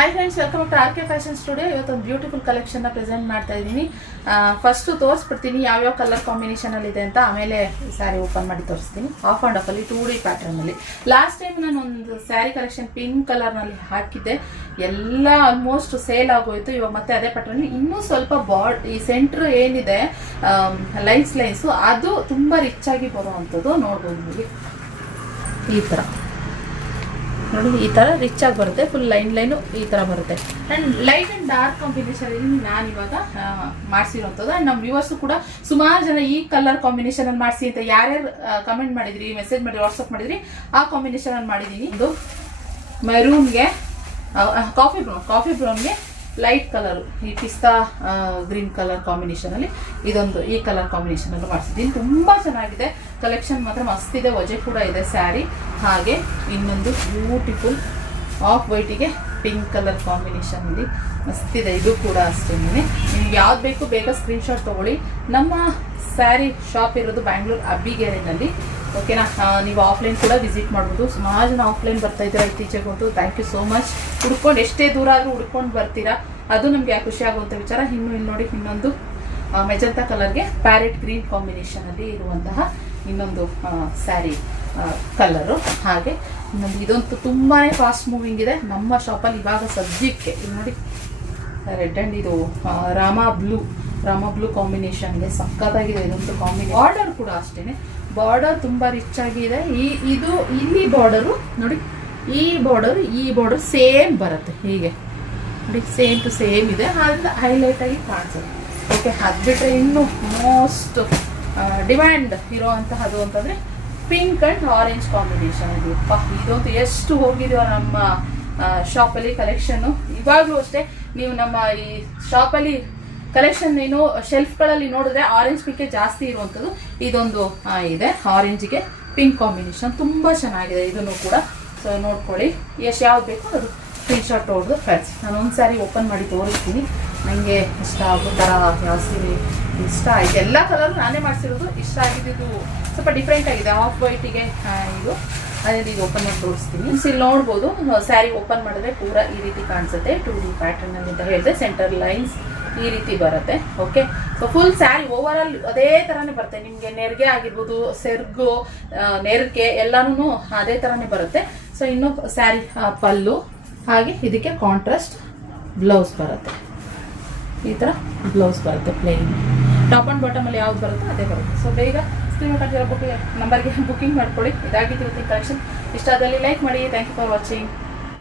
Hi friends, welcome to R K fashion studio. ಇವತ್ತೊಂದು beautiful ಕಲೆಕ್ಷನ್ನ present ಮಾಡ್ತಾ ಇದ್ದೀನಿ. ಫಸ್ಟು ತೋರಿಸ್ಬಿಡ್ತೀನಿ ಯಾವ್ಯಾವ ಕಲರ್ ಕಾಂಬಿನೇಷನಲ್ಲಿ ಇದೆ ಅಂತ, ಆಮೇಲೆ ಸ್ಯಾರಿ ಓಪನ್ ಮಾಡಿ ತೋರಿಸ್ತೀನಿ. ಆಫ್ ಆ್ಯಂಡ್ ಆಫಲ್ಲಿ 2D ಪ್ಯಾಟರ್ನಲ್ಲಿ. ಲಾಸ್ಟ್ ಟೈಮ್ ನಾನು ಒಂದು ಸ್ಯಾರಿ ಕಲೆಕ್ಷನ್ ಪಿಂಕ್ ಕಲರ್ನಲ್ಲಿ ಹಾಕಿದ್ದೆ, ಎಲ್ಲ ಆಲ್ಮೋಸ್ಟ್ ಸೇಲ್ ಆಗೋಯ್ತು. ಇವಾಗ ಮತ್ತೆ ಅದೇ ಪ್ಯಾಟರ್ನ್, ಇನ್ನೂ ಸ್ವಲ್ಪ ಈ ಸೆಂಟ್ರ್ ಏನಿದೆ ಲೈನ್ಸು ಅದು ತುಂಬ ರಿಚ್ ಆಗಿ ಬರುವಂಥದ್ದು. ನೋಡ್ಬೋದು ನಿಮಗೆ ಈ ಥರ ನೋಡಿ, ಈ ಥರ ರಿಚ್ ಆಗಿ ಬರುತ್ತೆ. ಫುಲ್ ಲೈನು ಈ ಥರ ಬರುತ್ತೆ. And light and dark combination ನಾನು ಇವಾಗ ಮಾಡಿಸಿರೋಂಥದ್ದು. ಆ್ಯಂಡ್ ನಮ್ಮ ವ್ಯೂವರ್ಸು ಕೂಡ ಸುಮಾರು ಜನ ಈ ಕಲರ್ ಕಾಂಬಿನೇಷನಲ್ಲಿ ಮಾಡಿಸಿ ಅಂತ ಯಾರ್ಯಾರು ಕಮೆಂಟ್ ಮಾಡಿದ್ರಿ, ಮೆಸೇಜ್ ಮಾಡಿ, ವಾಟ್ಸಪ್ ಮಾಡಿದ್ರಿ, ಆ ಕಾಂಬಿನೇಷನಲ್ಲಿ ಮಾಡಿದ್ದೀನಿ. ಇದು ಮೆರೂನ್ಗೆ ಕಾಫಿ ಬ್ರೌನ್ಗೆ ಲೈಟ್ ಕಲರು, ಈ ಪಿಸ್ತಾ ಗ್ರೀನ್ ಕಲರ್ ಕಾಂಬಿನೇಷನಲ್ಲಿ ಇದೊಂದು ಈ ಕಲರ್ ಕಾಂಬಿನೇಷನಲ್ಲಿ ಮಾಡಿಸಿದ್ದೀನಿ. ತುಂಬ ಚೆನ್ನಾಗಿದೆ ಕಲೆಕ್ಷನ್, ಮಾತ್ರ ಮಸ್ತ್ ಇದೆ. ವಜೆ ಕೂಡ ಇದೆ ಸ್ಯಾರಿ. ಹಾಗೆ ಇನ್ನೊಂದು ಬ್ಯೂಟಿಫುಲ್ ಆಫ್ ವೈಟಿಗೆ ಪಿಂಕ್ ಕಲರ್ ಕಾಂಬಿನೇಷನಲ್ಲಿ ಮಸ್ತಿದೆ. ಇದು ಕೂಡ ಅಷ್ಟೇ. ನಿಮ್ಗೆ ಯಾವ್ದು ಬೇಕು ಬೇಗ ಸ್ಕ್ರೀನ್ಶಾಟ್ ತೊಗೊಳ್ಳಿ. ನಮ್ಮ ಸ್ಯಾರಿ ಶಾಪ್ ಇರೋದು ಬ್ಯಾಂಗ್ಳೂರು ಅಬ್ಬಿಗೆರೆನಲ್ಲಿ. ಓಕೆನಾ? ನೀವು ಆಫ್ಲೈನ್ ಕೂಡ ವಿಸಿಟ್ ಮಾಡ್ಬೋದು. ಸುಮಾರು ಜನ ಆಫ್ಲೈನ್ ಬರ್ತಾ ಇದ್ದೀರಾ ಇತ್ತೀಚೆಗಂತೂ. Thank you so much. ಹುಡ್ಕೊಂಡು ಎಷ್ಟೇ ದೂರ ಆದರೂ ಹುಡ್ಕೊಂಡು ಬರ್ತೀರಾ, ಅದು ನಮಗೆ ಖುಷಿ ಆಗುವಂಥ ವಿಚಾರ. ಇಲ್ಲಿ ನೋಡಿ, ಇನ್ನೊಂದು ಮೆಜಂತಾ ಕಲರ್ಗೆ ಪ್ಯಾರೆಟ್ ಗ್ರೀನ್ ಕಾಂಬಿನೇಷನಲ್ಲಿ ಇರುವಂತಹ ಇನ್ನೊಂದು ಸ್ಯಾರಿ ಕಲರು. ಹಾಗೆ ಇನ್ನೊಂದು ಇದಂತೂ ತುಂಬಾ ಫಾಸ್ಟ್ ಮೂವಿಂಗ್ ಇದೆ ನಮ್ಮ ಶಾಪಲ್ಲಿ ಇವಾಗ ಸದ್ಯಕ್ಕೆ. ಇಲ್ಲಿ ನೋಡಿ, ರೆಡ್ ಆ್ಯಂಡ್ ಇದು ರಾಮಾ ಬ್ಲೂ ಕಾಂಬಿನೇಷನ್ಗೆ ಸಕ್ಕತ್ತಾಗಿದೆ ಇದಂತೂ ಕಾಂಬಿನೇಷನ್. ಬಾರ್ಡರ್ ಕೂಡ ಅಷ್ಟೇ, ಬಾರ್ಡರ್ ತುಂಬ ರಿಚ್ ಆಗಿದೆ. ಇದು ಇಲ್ಲಿ ಬಾರ್ಡರು ನೋಡಿ, ಈ ಬಾರ್ಡರ್ ಸೇಮ್ ಬರುತ್ತೆ ಹೀಗೆ ನೋಡಿ, ಸೇಮ್ ಟು ಸೇಮ್ ಇದೆ. ಅದರಿಂದ ಹೈಲೈಟ್ ಆಗಿ ಕಾಣಿಸುತ್ತೆ. ಓಕೆ, ಅದು ಬಿಟ್ಟರೆ ಇನ್ನು ಮೋಸ್ಟ್ ಡಿಮ್ಯಾಂಡ್ ಇರೋವಂತಹದ್ದು ಅಂತಂದರೆ ಪಿಂಕ್ ಆ್ಯಂಡ್ ಆರೆಂಜ್ ಕಾಂಬಿನೇಷನ್. ಇದಂತೂ ಎಷ್ಟು ಹೋಗಿದೆಯೋ ನಮ್ಮ ಶಾಪಲ್ಲಿ ಕಲೆಕ್ಷನ್ನು. ಇವಾಗಲೂ ಅಷ್ಟೇ, ನೀವು ನಮ್ಮ ಈ ಶಾಪಲ್ಲಿ ಕಲೆಕ್ಷನ್ ಏನು ಶೆಲ್ಫ್ಗಳಲ್ಲಿ ನೋಡಿದ್ರೆ ಆರೆಂಜ್ ಪಿಂಕೆ ಜಾಸ್ತಿ ಇರುವಂಥದ್ದು. ಇದೊಂದು ಇದೆ ಆರೆಂಜಿಗೆ ಪಿಂಕ್ ಕಾಂಬಿನೇಷನ್, ತುಂಬ ಚೆನ್ನಾಗಿದೆ ಇದನ್ನು ಕೂಡ. ಸೊ ನೋಡ್ಕೊಳ್ಳಿ, ಎಷ್ಟು ಯಾವ್ದು ಬೇಕೋ ಅದು ಸ್ಕ್ರೀನ್ಶಾಟ್ ಹೊಡೆದು ಕಳಿಸಿ. ನಾನು ಒಂದು ಸ್ಯಾರಿ ಓಪನ್ ಮಾಡಿ ತೋರಿಸ್ತೀನಿ. ನನಗೆ ಇಷ್ಟ ಆಗೋ ಥರ ಯಾವ ಸೀರೆ ಇಷ್ಟ ಆಯಿತು. ಎಲ್ಲ ಕಲರು ನಾನೇ ಮಾಡಿಸಿರೋದು. ಇಷ್ಟ ಆಗಿದ್ದು ಸ್ವಲ್ಪ ಡಿಫ್ರೆಂಟ್ ಆಗಿದೆ. ಆಫ್ ವೈಟಿಗೆ ಇದು ಅದೇ ಇದು ಓಪನ್ ಮಾಡಿ ತೋರಿಸ್ತೀನಿ. ಇಲ್ಲಿ ನೋಡ್ಬೋದು, ಸ್ಯಾರಿ ಓಪನ್ ಮಾಡಿದ್ರೆ ಪೂರ ಈ ರೀತಿ ಕಾಣಿಸುತ್ತೆ. 2D ಪ್ಯಾಟರ್ನಲ್ಲಿ ಅಂತ ಹೇಳಿದೆ. ಸೆಂಟರ್ ಲೈನ್ಸ್ ಈ ರೀತಿ ಬರುತ್ತೆ. Okay, so full sari over all ಅದೇ ಥರನೇ ಬರುತ್ತೆ. ನಿಮಗೆ ನೆರಿಗೆ ಆಗಿರ್ಬೋದು, ಸೆರ್ಗು, ನೆರಿಗೆ ಎಲ್ಲನೂ ಅದೇ ಥರನೇ ಬರುತ್ತೆ. ಸೊ ಇನ್ನು ಸ್ಯಾರಿ ಪಲ್ಲು, ಹಾಗೆ ಇದಕ್ಕೆ ಕಾಂಟ್ರಾಸ್ಟ್ ಬ್ಲೌಸ್ ಬರುತ್ತೆ. ಈ ಥರ ಬ್ಲೌಸ್ ಬರುತ್ತೆ ಪ್ಲೇನ್. ಟಾಪ್ ಆ್ಯಂಡ್ ಬಾಟಮಲ್ಲಿ ಯಾವ್ದು ಬರುತ್ತೋ ಅದೇ ಬರುತ್ತೆ. ಸೊ ಬೇಗ ಸ್ಕ್ರೀನ್ ನಂಬರ್ಗೆ ಬುಕ್ಕಿಂಗ್ ಮಾಡ್ಕೊಳ್ಳಿ. ಇದಾಗಿದ್ದು ಕಲೆಕ್ಷನ್. ಇಷ್ಟ ಆದಲ್ಲಿ ಲೈಕ್ ಮಾಡಿ. Thank you for watching.